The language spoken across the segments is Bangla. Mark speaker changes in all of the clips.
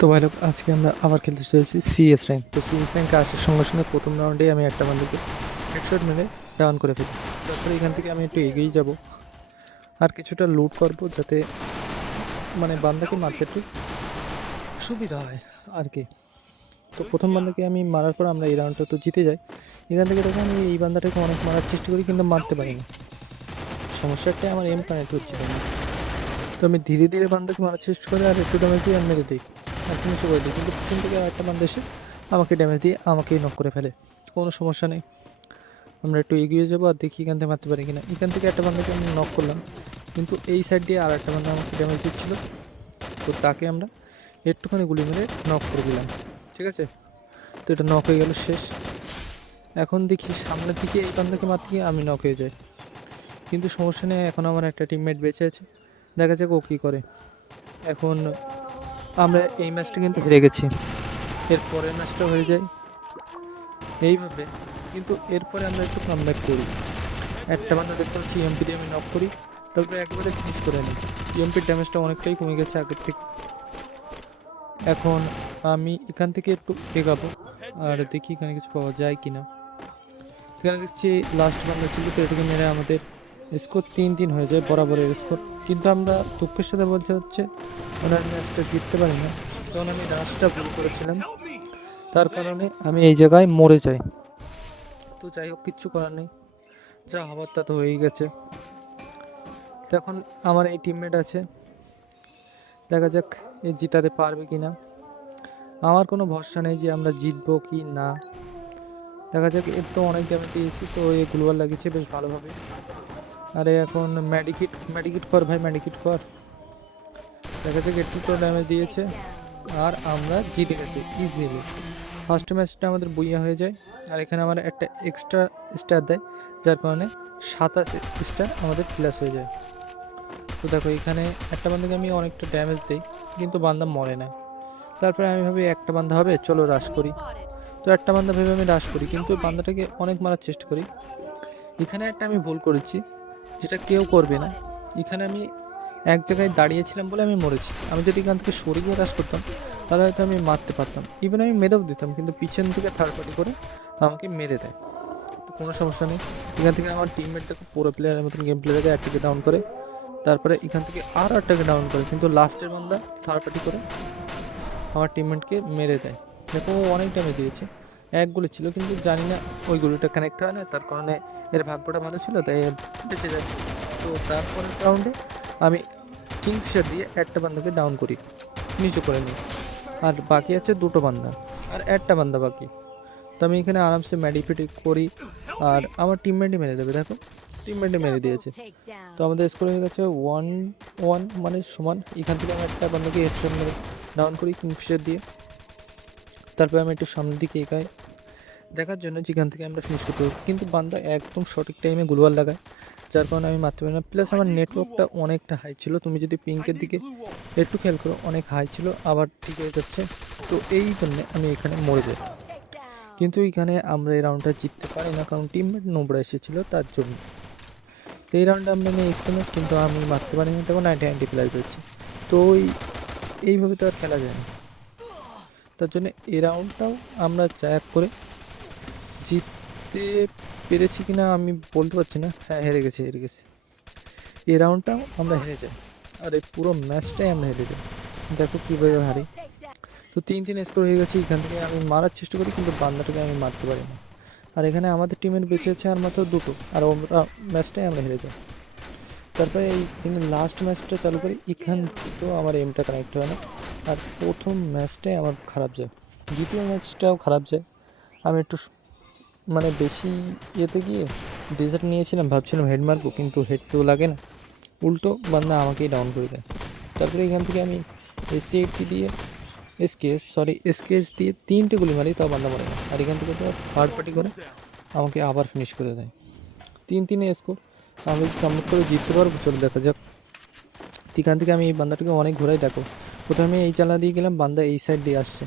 Speaker 1: তো ভাই, লোক, আজকে আমরা আবার খেলতে চলেছি সিএস র্যাঙ্ক তো সিএস র্যাঙ্কে আসার সঙ্গে সঙ্গে প্রথম রাউন্ডে আমি একটা বান্ধবকে হেডশট মেরে ডাউন করে ফেলি। তারপরে এখান থেকে আমি একটু এগিয়েই যাব আর কিছুটা লুট করব যাতে মানে বান্দাকে মারতে একটু সুবিধা হয় আর কি। তো প্রথম বান্দাকে আমি মারার পর আমরা এই রাউন্ডটা তো জিতে যাই। এখান থেকে দেখো আমি এই বান্দাটাকে অনেক মারার চেষ্টা করি কিন্তু মারতে পারি পারিনি। সমস্যাটাই আমার এম কানেক্ট হচ্ছিল না তো আমি ধীরে ধীরে বান্দাকে মারার চেষ্টা করি আর একটু দামে দিয়ে আমি মেরে দিই। আর ফিনিশও করে দিই কিন্তু পিছন থেকে একটা বান্দা এসে আমাকে ড্যামেজ দিয়ে আমাকেই নক করে ফেলে। কোনো সমস্যা নেই। আমরা একটু এগিয়ে যাব আর দেখি এখান থেকে মারতে পারি কিনা। এখান থেকে একটা বান্দাকে আমি নক করলাম। কিন্তু এই সাইড দিয়ে আর একটা বান্দা আমাকে ড্যামেজ দিচ্ছিল। তো তাকে আমরা একটুখানি গুলি মেরে নক করে দিলাম। ঠিক আছে? তো এটা নক হয়ে গেল শেষ। এখন দেখি সামনের দিকে এই বান্দাকে মারতে গিয়ে আমি নক হয়ে যাই। কিন্তু সমস্যা নেই, এখন আমার একটা টিমমেট বেঁচে আছে। দেখা যাক ও কী করে। এখন আমরা এই ম্যাচটা কিন্তু হেরে গেছি। এর পরের ম্যাচটা হয়ে যায়। এইভাবে। কিন্তু এরপরে আমরা একটু কামব্যাক করি। একটা বান্ধব দেখতে পাচ্ছি এমপি দিয়ে আমি নক করি। তারপরে একবারে ফিনিশ করে নিই। এমপির ড্যামেজটা অনেকটাই কমে গেছে আগের থেকে। এখন আমি এখান থেকে একটু এগাবো। আর দেখি এখানে কিছু পাওয়া যায় কি না এখানে দেখছি লাস্ট বান্ধব ছিল, তো এটাকে মেরে আমাদের স্কোর তিন তিন হয়ে যায় বরাবরের স্কোর কিন্তু আমরা দুঃখের সাথে বলতে হচ্ছে, ওনার ম্যাচটা জিততে পারি না কারণ আমি রাশটা ভুল করেছিলাম তার কারণে আমি এই জায়গায় মরে যাই। তো যাই হোক, কিচ্ছু করার নেই। যা হবার তা তো হয়েই গেছে। এখন আমার এই টিমমেট আছে। দেখা যাক এ জিতাতে পারবে কি না আমার কোনো ভরসা নেই যে আমরা জিতবো কি না। দেখা যাক, এর তো অনেক ড্যামেজ দিয়েছি, তো এ গ্লোয়াল লাগিয়েছে বেশ ভালোভাবে। আরে এখন ম্যাডিকিট ম্যাডিকিট কর ভাই ম্যাডিকিট কর। দেখা যাক একটু তো ড্যামেজ দিয়েছে। আর আমরা জিতে গেছি ইজিলি ফার্স্ট ম্যাচটা আমাদের বইয়া হয়ে যায়। আর এখানে আমার একটা এক্সট্রা স্টার দেয়, যার কারণে সাতাশ স্টার আমাদের প্লাস হয়ে যায়। তো দেখো, এখানে একটা বান্দাকে আমি অনেকটা ড্যামেজ দিই, কিন্তু বান্দা মরে না। তারপরে আমি ভাবি একটা বান্দা হবে, চলো রাশ করি। তো একটা বান্দা ভেবে আমি রাশ করি, কিন্তু বান্দাটাকে অনেক মারার চেষ্টা করি। এখানে একটা আমি ভুল করেছি। যেটা কেউ করবে না। এখানে আমি এক জায়গায় দাঁড়িয়েছিলাম বলে আমি মরেছি। আমি যদি এখান থেকে সরে গিয়ে রাশ করতাম, তাহলে হয়তো আমি মারতে পারতাম। ইভেন আমি মেরেও দিতাম, কিন্তু পিছন থেকে থার্ড পার্টি করে আমাকে মেরে দেয়। তো কোনো সমস্যা নেই। এখান থেকে আমার টিমমেট দেখো, পুরো প্লেয়ারের মতন গেম প্লে দেখে একটাকে ডাউন করে। তারপরে এখান থেকে আর একটাকে ডাউন করে, কিন্তু লাস্টের বান্দা থার্ড পার্টি করে আমার টিমমেটকে মেরে দেয়। দেখো অনেক ড্যামেজ দিয়েছে। এক গুলি ছিল কিন্তু জানি না ওই গুলিটা কানেক্ট হয় না তার কারণে এর ভাগ্যটা ভালো ছিল তাই বেঁচে যায় তো তারপরের রাউন্ডে আমি কিংফিশার দিয়ে একটা বান্দাকে ডাউন করি নিচু করে নিই। আর বাকি আছে দুটো বান্দা আর একটা বান্দা বাকি। তো আমি এখানে আরামসে ম্যাডিফিটি করি আর আমার টিমমেটই মেরে দেবে দেখো। টিমমেটই মেরে দিয়েছে। তো আমাদের স্কোর হয়ে গেছে ওয়ান ওয়ান মানে সমান। এখান থেকে আমি একটা বান্দাকে হেডশট মেরে ডাউন করি কিংফিশার দিয়ে। তারপরে আমি একটু সামনের দিকে এগাই। দেখার জন্য যেখান থেকে আমরা ফিনিশ করতে কিন্তু বান্দা একদম সঠিক টাইমে গুলওয়াল লাগায়। যার কারণে আমি মারতে পারি না। প্লাস আমার নেটওয়ার্কটা অনেকটা হাই ছিল। তুমি যদি পিঙ্কের দিকে একটু খেয়াল করো, অনেক হাই ছিল। আবার ঠিক হয়ে যাচ্ছে। তো এই জন্যে আমি এখানে মরে যাই। কিন্তু এখানে আমরা এই রাউন্ডটা জিততে পারি না। কারণ টিমমেট নোবরা এসেছিল তার জন্য। তো এই রাউন্ডে আমরা নিয়ে এক্সেমেন্ট কিন্তু আমি মারতে পারি না। তখন নাইনটি নাইনটি প্লাস দিচ্ছি তো ওই এইভাবে তো আর খেলা যায় না। তার জন্য এই রাউন্ডটাও আমরা চ্যাক করে জিততে পেরেছি কিনা আমি বলতে পারছি না। হ্যাঁ হেরে গেছি হেরে গেছি। এই রাউন্ডটাও আমরা হেরে যাই। আর এই পুরো ম্যাচটাই আমরা হেরে যাই। দেখো কীভাবে হারি। তো তিন তিন স্কোর হয়ে গেছে, এখান থেকে আমি মারার চেষ্টা করি, কিন্তু বান্দাটাকে আমি মারতে পারি না। আর এখানে আমাদের টিমের বেঁচে আছে আর মাত্র দুটো, আর আমরা ম্যাচটাই আমরা হেরে যাই। তারপরে এই তিনি লাস্ট ম্যাচটা চালু করি, এখান থেকেও আমার এমটা কানেক্ট হয় না। আর প্রথম ম্যাচটাই আমার খারাপ যায়। দ্বিতীয় ম্যাচটাও খারাপ যায়। আমি একটু মানে বেশি ইয়েতে গিয়ে ডেজার্ট নিয়েছিলাম, ভাবছিলাম হেড মারবো, কিন্তু হেড তো লাগে না। উল্টো বান্দা আমাকেই ডাউন করে দেয়। তারপরে এখান থেকে আমি এসি এইটটি দিয়ে এসকেএস সরি এসকেএস দিয়ে তিনটে গুলি মারি, তাও বান্দা মারে না। আর এখান থেকে তো থার্ড পার্টি করে আমাকে আবার ফিনিশ করে দেয়। তিন তিনে স্কোর আমি কমপ্লিট করে জিততে পারব, চলো দেখা যাক। এখান থেকে আমি এই বান্দাটাকে অনেক ঘোরাই, দেখো। প্রথমে এই চালা দিয়ে গেলাম, বান্দা এই সাইড দিয়ে আসছে।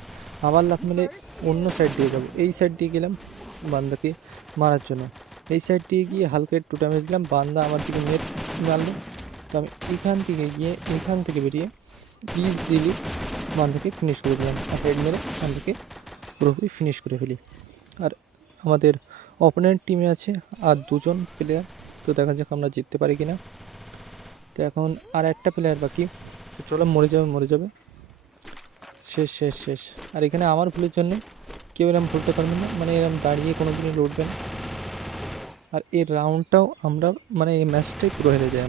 Speaker 1: আবার লাফ মেরে অন্য সাইড দিয়ে যাব। এই সাইড দিয়ে গেলাম বান্দাকে মারার জন্য। এই সাইড দিয়ে গিয়ে হালকা একটু ড্যামেজ দিলাম, বান্দা আমার দিকে নেট মারলো। তো আমি এখান থেকে গিয়ে, এখান থেকে বেরিয়ে ইজিলি থেকে ফিনিশ করে দিলাম। আর হেড মেরে থেকে পুরোপুরি ফিনিশ করে ফেলি। আর আমাদের অপোনেন্ট টিমে আছে আর দুজন প্লেয়ার তো দেখা যাক আমরা জিততে পারি কিনা। তো এখন আর একটা প্লেয়ার বাকি, তো চলো মরে যাবে মরে যাবে। শেষ শেষ শেষ। আর এখানে আমার ভুলের জন্য কেউ এরম ধরতে পারবে না মানে এরম দাঁড়িয়ে কোনো দিনই লড়বে না আর এই রাউন্ডটাও আমরা মানে এই ম্যাচটাই পুরো হেরে যাই।